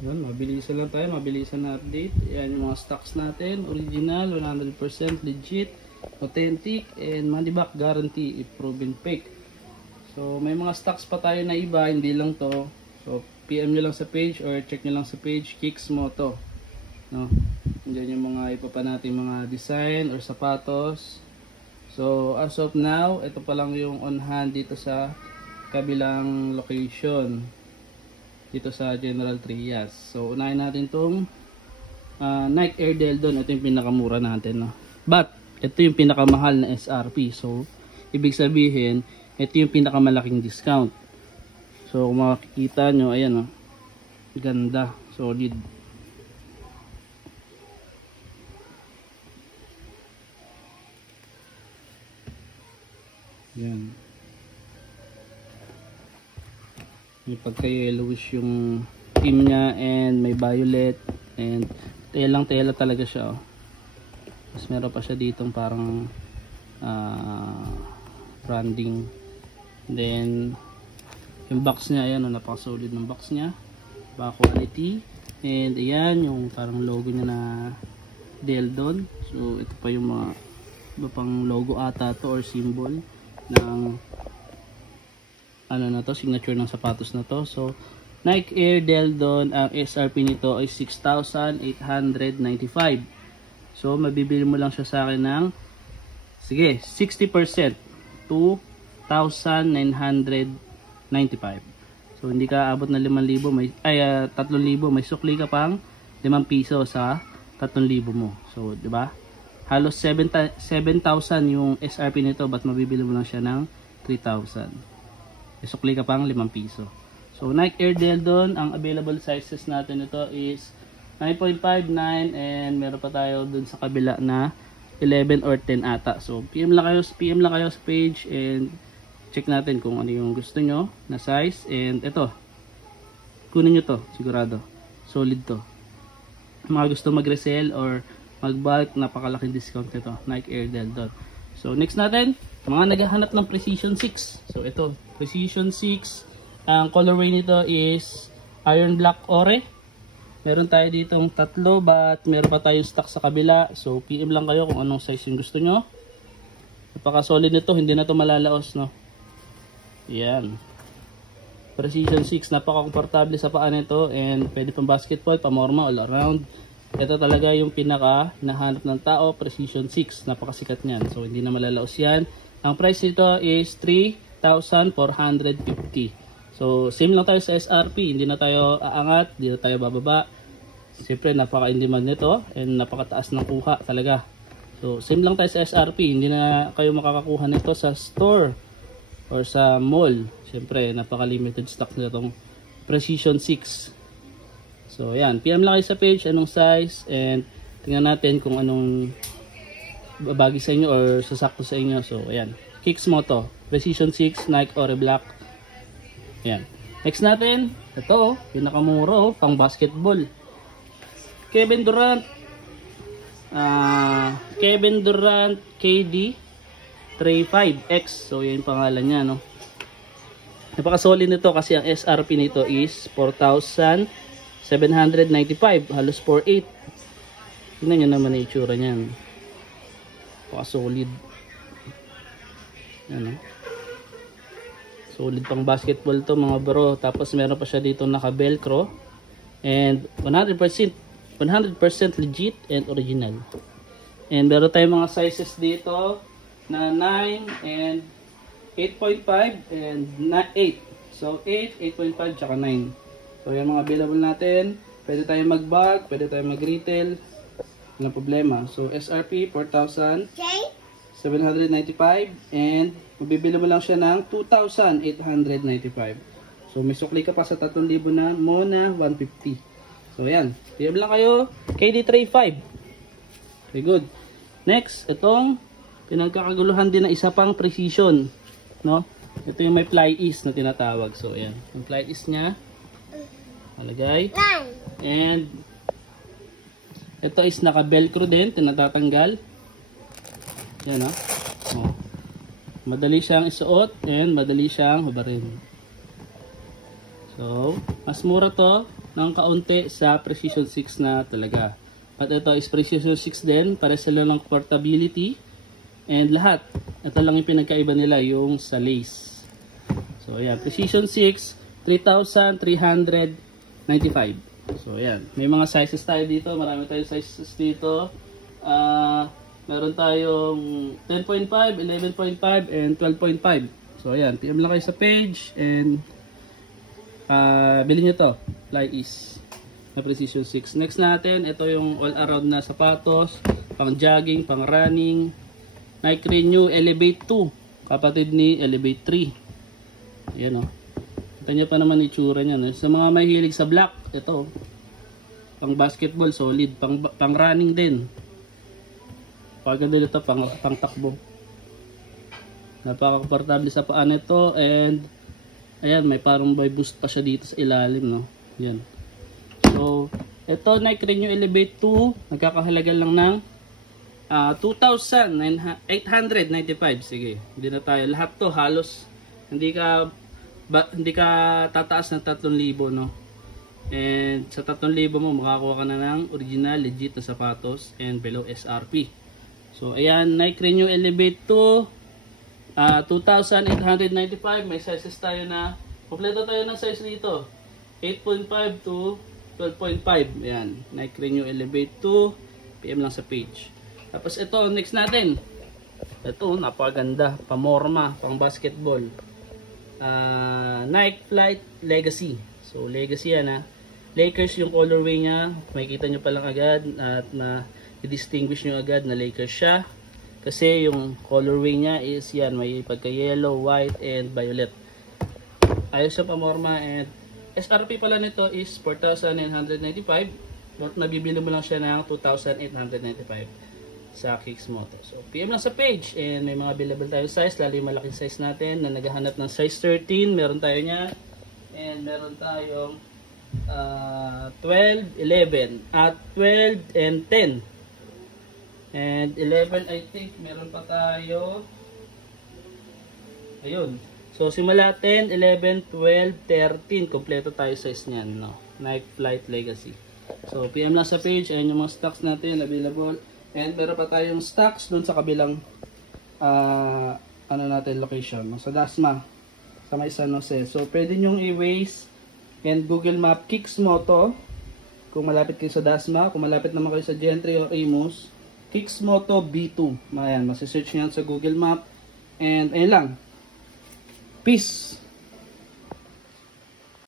Yan, mabilisan lang tayo, mabilisan na update. Yan yung mga stocks natin, original, 100% legit, authentic, and money back guarantee if proven fake. So may mga stocks pa tayo na iba, hindi lang to. So PM nyo lang sa page or check nyo lang sa page, Kicks Moto. No? Diyan yung mga iba pa natin mga design or sapatos. So as of now, ito pa lang yung on hand dito sa kabilang location. Dito sa General Trias. So unahin natin tong Nike Air Deldon. Ito yung pinakamura natin, no? But ito yung pinakamahal na SRP. So ibig sabihin, ito yung pinakamalaking discount. So kung makikita nyo, ayan, no? Ganda, solid. Yan. May pagka-yellowish yung team niya and may violet and telang-tela talaga siya, oh. Tapos meron pa siya ditong parang branding. Then yung box niya, ayan, oh, napaka-solid ng box niya. Quality. And ayan yung parang logo niya na Deldon. So ito pa yung mga iba pang logo ata to or symbol ng ano na to, signature ng sapatos na to. So Nike Air Deldon, ang SRP nito ay 6,895. So mabibili mo lang siya sa akin ng, sige, 60%, 2,995. So hindi ka abot na 5,000, may 3,000, may sukli ka pang 5 piso sa 3,000 mo. So di ba? Halos 7,000 yung SRP nito, but mabibili mo lang siya ng 3,000. Isukli ka pang 5 piso. So Nike Air Deldon, ang available sizes natin ito is 9.5, 9, and meron pa tayo dun sa kabila na 11 or 10 ata. So PM lang kayo sa page and check natin kung ano yung gusto nyo na size. And ito, kunin nyo to, sigurado solid to. Mga gusto mag-resell or mag-bulk, napakalaking discount nito, Nike Air Deldon. So next natin, mga naghahanap ng Precision 6. So ito, Precision 6. Ang colorway nito is Iron Black Ore. Meron tayo ditong tatlo, but meron pa tayong stock sa kabila. So PM lang kayo kung anong size yung gusto nyo. Napaka solid nito, hindi na to malalaos, no? Yan. Precision 6, napaka komportable sa paa nito and pwede pang basketball, pamorma, all around. Ito talaga yung pinaka nahanap ng tao, Precision 6. Napakasikat niyan. So hindi na malalaos yan. Ang price nito is 3,450. So same lang tayo sa SRP. Hindi na tayo aangat, hindi na tayo bababa. Siyempre napaka-in-demand nito and napakataas ng kuha talaga. So same lang tayo sa SRP. Hindi na kayo makakakuha nito sa store or sa mall. Siyempre napaka-limited stock na itong Precision 6. So yan, PM lang kayo sa page anong size and tingnan natin kung anong babagi sa inyo or sasakto sa inyo. So ayan, Kicks Moto, Precision 6, Nike Ore Black. Ayan. Next natin, ito, pinakamuro, pang basketball. Kevin Durant KD 35X. So yan yung pangalan niya, no? Napaka-solid nito kasi ang SRP nito is 4,795, halos 4,800. Tingnan nyo naman ang itsura niyan. Napaka-solid. Ano? Solid pang basketball to mga bro. Tapos meron pa siya dito naka velcro and 100% legit and original. And meron tayong mga sizes dito na 9 and 8.5 and 8. So 8, 8.5 tsaka 9. So yung mga available natin. Pwede tayong mag-bulk, pwede tayong mag-retail. Walang problema. So SRP 4,795 and mabibili mo lang siya ng 2,895. So may sukli ka pa sa 3,000 na mo na 150. So ayan, PM lang kayo, KD35. Very good. Next, itong pinagkakaguluhan din na isa pang Precision, no? Ito yung may fly ease na tinatawag. So ayan, yung fly ease niya nalagay. And ito is naka velcro din, tinatatanggal. Yan, ha. Oh. Madali siyang isuot and madali siyang hubarin. So, mas mura to ng kaunti sa Precision 6 na talaga. At ito is Precision 6 din, para sila ng portability and lahat. Ito lang yung pinagkaiba nila, yung sa lace. So ayan, Precision 6, 3,395. So ayan, may mga sizes tayo dito, marami tayong sizes dito. Meron tayong 10.5, 11.5, and 12.5. So ayan, PM lang kayo sa page and bilhin nyo to, Fly Ease na Precision 6. Next natin, ito yung all around na sapatos, pang jogging, pang running. Nike Renew Elevate 2, kapatid ni Elevate 3. Ayan o, kita nyo pa naman itsura nyan. Sa mga mahilig sa black, ito pang basketball, solid, pang running din. Paganda dito, pang takbo. Napaka-komportable sa paa nito, and ayan, may parang may boost pa siya dito sa ilalim, no? Yan. So, ito Nike Renew Elevate 2, nagkakahalaga lang ng 2,895. Sige, hindi na tayo. Lahat to halos hindi ka tataas ng 3,000, no? And sa 3,000 mo makakuha ka na ng original legit na sapatos and below SRP. So ayan, Nike Renew Elevate 2, 2,895. May sizes tayo na kompleto tayo ng size dito, 8.5 to 12.5. ayan, Nike Renew Elevate 2, PM lang sa page. Tapos ito, next natin, ito napakaganda, pamorma, pang basketball, Nike Flight Legacy. So Legacy yan, Lakers yung colorway nya, makikita nyo pa lang agad at na i-distinguish nyo agad na Lakers siya kasi yung colorway nya is yan, may pagka yellow, white, and violet. Ayos siya pamorma, and SRP pala nito is 4,995, but mabibili mo lang siya ng 2,895 sa Kicks Moto. So PM lang sa page, and may mga available tayo size, lalo yung malaking size natin na naghahanap ng size 13, meron tayo niya, and meron tayong 12, 11 at 12 and 10. And 11 I think meron pa tayo. Ayun. So simula 10, 11, 12, 13. Kompleto tayo size niyan, no? Nike Flight Legacy. So PM lang sa page, ayan yung mga stocks natin available. And meron pa tayong stocks doon sa kabilang ano natin location, no? Sa Dasma, sa may San Jose. So pwede nyong i-Waze and Google Map Kicks Moto kung malapit kayo sa Dasma. Kung malapit naman kayo sa Gentry or Imus, Kicks Moto B2. Ayan, masisearch nyo yan sa Google Map. And ayun lang. Peace!